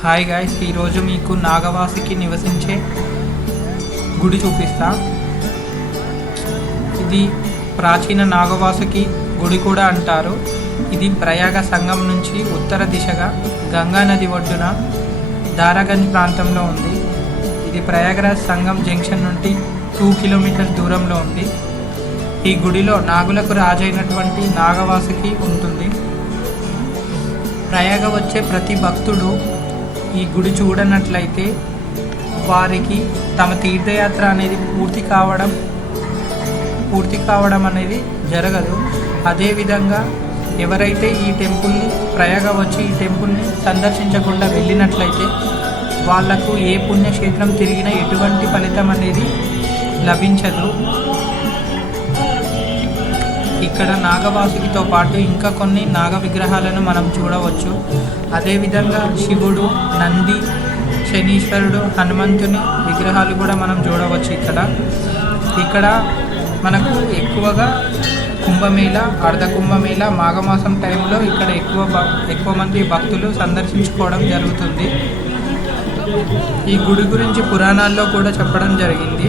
Hi guys, ఈరోజు మీకు నాగవాసికి నివసించే గుడి చూపిస్తా. ఇది ప్రాచీన నాగవాసుకి గుడి కూడా అంటారు. ఇది ప్రయాగ సంగం నుంచి ఉత్తర దిశగా గంగా నది ఒడ్డున దారాగంజ్ ప్రాంతంలో ఉంది. ఇది ప్రయాగరాజ్ సంగం జంక్షన్ నుండి 2 కిలోమీటర్స్ దూరంలో ఉంది. ఈ గుడిలో నాగులకు రాజైనటువంటి నాగవాసుకి ఉంటుంది. ప్రయాగ వచ్చే ప్రతి భక్తుడు ఈ గుడి చూడనట్లయితే వారికి తమ తీర్థయాత్ర అనేది పూర్తి కావడం అనేది జరగదు. అదేవిధంగా ఎవరైతే ఈ టెంపుల్ని ప్రయాగ వచ్చి ఈ టెంపుల్ని సందర్శించకుండా వెళ్ళినట్లయితే వాళ్లకు ఏ పుణ్యక్షేత్రం తిరిగినా ఎటువంటి ఫలితం అనేది లభించదు. ఇక్కడ నాగవాసుకితో పాటు ఇంకా కొన్ని నాగ విగ్రహాలను మనం చూడవచ్చు. అదేవిధంగా శివుడు, నంది, శనీశ్వరుడు, హనుమంతుని విగ్రహాలు కూడా మనం చూడవచ్చు. ఇక్కడ మనకు ఎక్కువగా కుంభమేళ, అర్ధ కుంభమేళ, మాఘమాసం టైంలో ఇక్కడ ఎక్కువ మంది భక్తులు సందర్శించుకోవడం జరుగుతుంది. ఈ గుడి గురించి పురాణాల్లో కూడా చెప్పడం జరిగింది.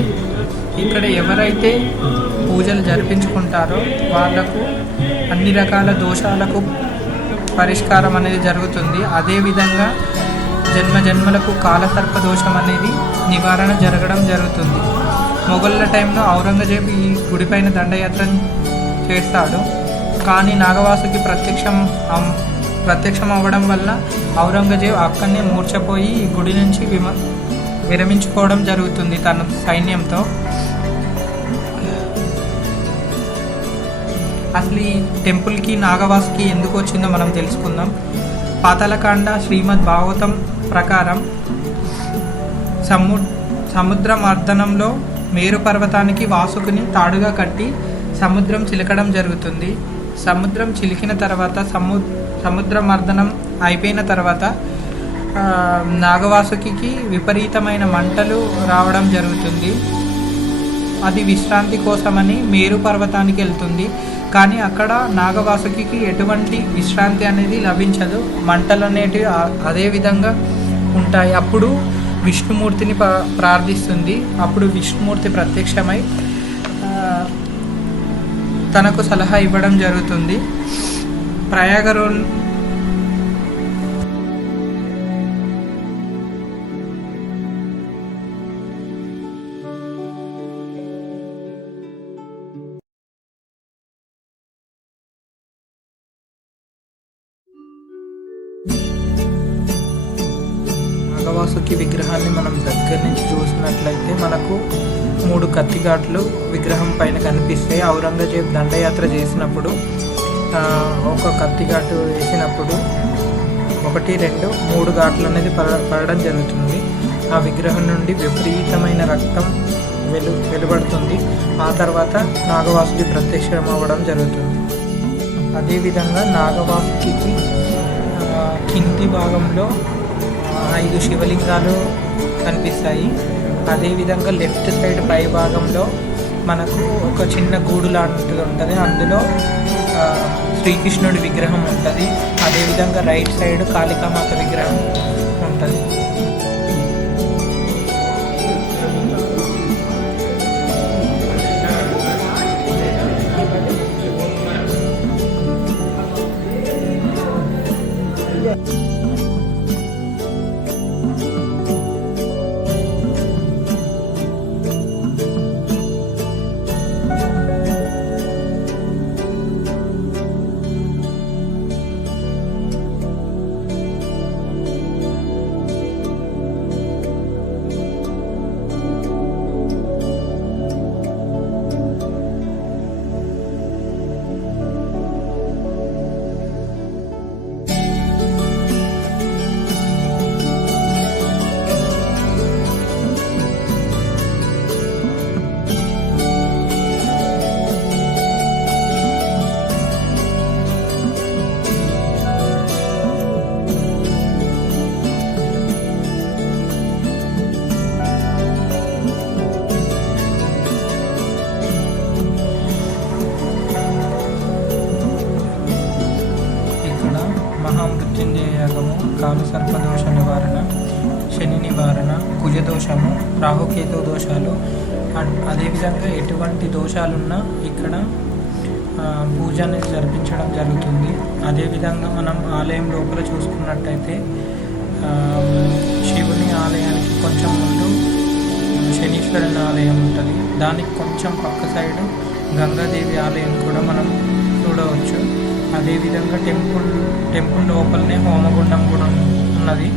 ఇక్కడ ఎవరైతే పూజలు జరిపించుకుంటారో వాళ్లకు అన్ని రకాల దోషాలకు పరిష్కారం అనేది జరుగుతుంది. అదేవిధంగా జన్మలకు కాలసర్ప దోషం అనేది నివారణ జరగడం జరుగుతుంది. మొఘళ్ళ టైంలో ఔరంగజేబు ఈ గుడిపైన దండయాత్ర చేస్తాడు. కానీ నాగవాసుకి ప్రత్యక్షం అవ్వడం వల్ల ఔరంగజేబు అక్కడనే మూర్ఛపోయి ఈ గుడి నుంచి విరమించుకోవడం జరుగుతుంది తన సైన్యంతో. అసలు ఈ టెంపుల్కి నాగవాసుకి ఎందుకు వచ్చిందో మనం తెలుసుకుందాం. పాతాళకాండ శ్రీమద్ భాగవతం ప్రకారం సముద్ర మర్దనంలో మేరు పర్వతానికి వాసుకుని తాడుగా కట్టి సముద్రం చిలకడం జరుగుతుంది. సముద్రం చిలికిన తర్వాత సముద్ర మర్దనం అయిపోయిన తర్వాత నాగవాసుకి విపరీతమైన మంటలు రావడం జరుగుతుంది. అది విశ్రాంతి కోసమని మేరు పర్వతానికి వెళ్తుంది. కానీ అక్కడ నాగవాసుకి ఎటువంటి విశ్రాంతి అనేది లభించదు. మంటలు అనేటివి అదే విధంగా ఉంటాయి. అప్పుడు విష్ణుమూర్తిని ప్రార్థిస్తుంది. అప్పుడు విష్ణుమూర్తి ప్రత్యక్షమై తనకు సలహా ఇవ్వడం జరుగుతుంది. ప్రయాగలో నాగవాసుకి విగ్రహాన్ని మనం దగ్గర నుంచి చూసినట్లయితే మనకు 3 కత్తిఘాట్లు విగ్రహం పైన కనిపిస్తాయి. ఔరంగజేబు దండయాత్ర చేసినప్పుడు ఒక కత్తిఘాటు వేసినప్పుడు 1, 2, 3 ఘాట్లు అనేది పడడం జరుగుతుంది. ఆ విగ్రహం నుండి విపరీతమైన రక్తం వెలువడుతుంది. ఆ తర్వాత నాగవాసుకి ప్రత్యక్షం అవ్వడం జరుగుతుంది. అదేవిధంగా నాగవాసుకి కింది భాగంలో 5 శివలింగాలు కనిపిస్తాయి. అదేవిధంగా లెఫ్ట్ సైడ్ పై భాగంలో మనకు ఒక చిన్న గూడు లాంటిది ఉంటుంది. అందులో శ్రీకృష్ణుడి విగ్రహం ఉంటుంది. అదేవిధంగా రైట్ సైడ్ కాళికామాత విగ్రహం ఉంటుంది. దోష నివారణ, శని నివారణ, కుజదోషము, రాహుకేతు దోషాలు, అదేవిధంగా ఎటువంటి దోషాలున్నా ఇక్కడ పూజ అనేది జరిపించడం జరుగుతుంది. అదేవిధంగా మనం ఆలయం లోపల చూసుకున్నట్టయితే శివుని ఆలయానికి కొంచెం ముందు శనీశ్వరుని ఆలయం ఉంటుంది. దానికి కొంచెం పక్క సైడు గంగాదేవి ఆలయం కూడా మనం చూడవచ్చు. అదేవిధంగా టెంపుల్ లోపలనే హోమగుండం కూడా ఉన్నది.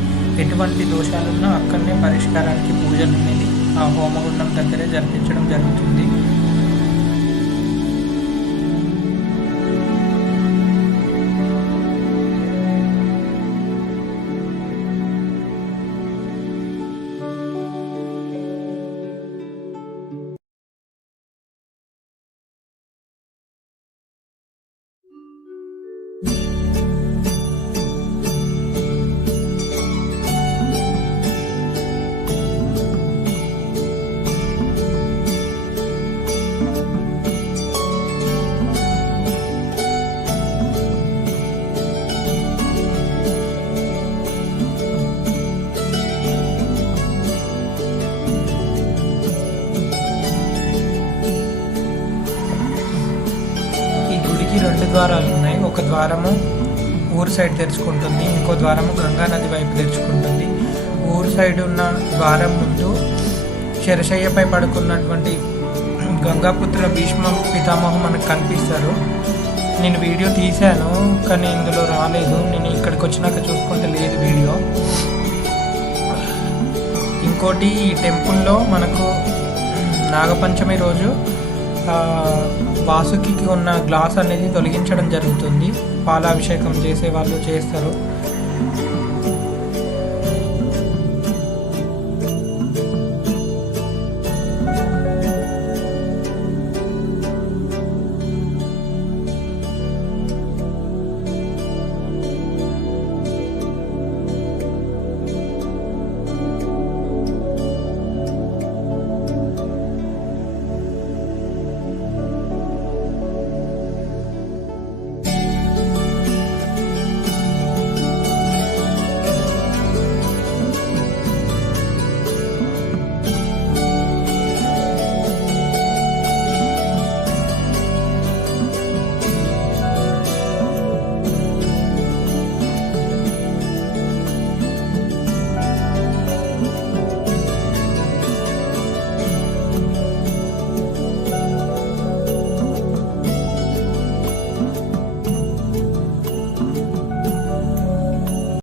ఎటువంటి దోషాలున్నా అక్కడనే పరిష్కారానికి పూజలు అనేది ఆ హోమగుండం దగ్గరే జరిపించడం జరుగుతుంది. రెండు ద్వారాలు ఉన్నాయి. ఒక ద్వారము ఊరు సైడ్ తెరుచుకుంటుంది, ఇంకో ద్వారము గంగా నది వైపు తెరుచుకుంటుంది. ఊరు సైడ్ ఉన్న ద్వారం ముందు శరశయ్యపై పడుకున్నటువంటి గంగాపుత్ర భీష్మ పితామహం మనకు కనిపిస్తారు. నేను వీడియో తీశాను కానీ ఇందులో రాలేదు. నేను ఇక్కడికి వచ్చినాక చూసుకుంటే లేదు వీడియో. ఇంకోటి ఈ టెంపుల్లో మనకు నాగపంచమి రోజు వాసుకి ఉన్న గ్లాస్ అనేది తొలగించడం జరుగుతుంది. పాలాభిషేకం చేసే వాళ్ళు చేస్తారు.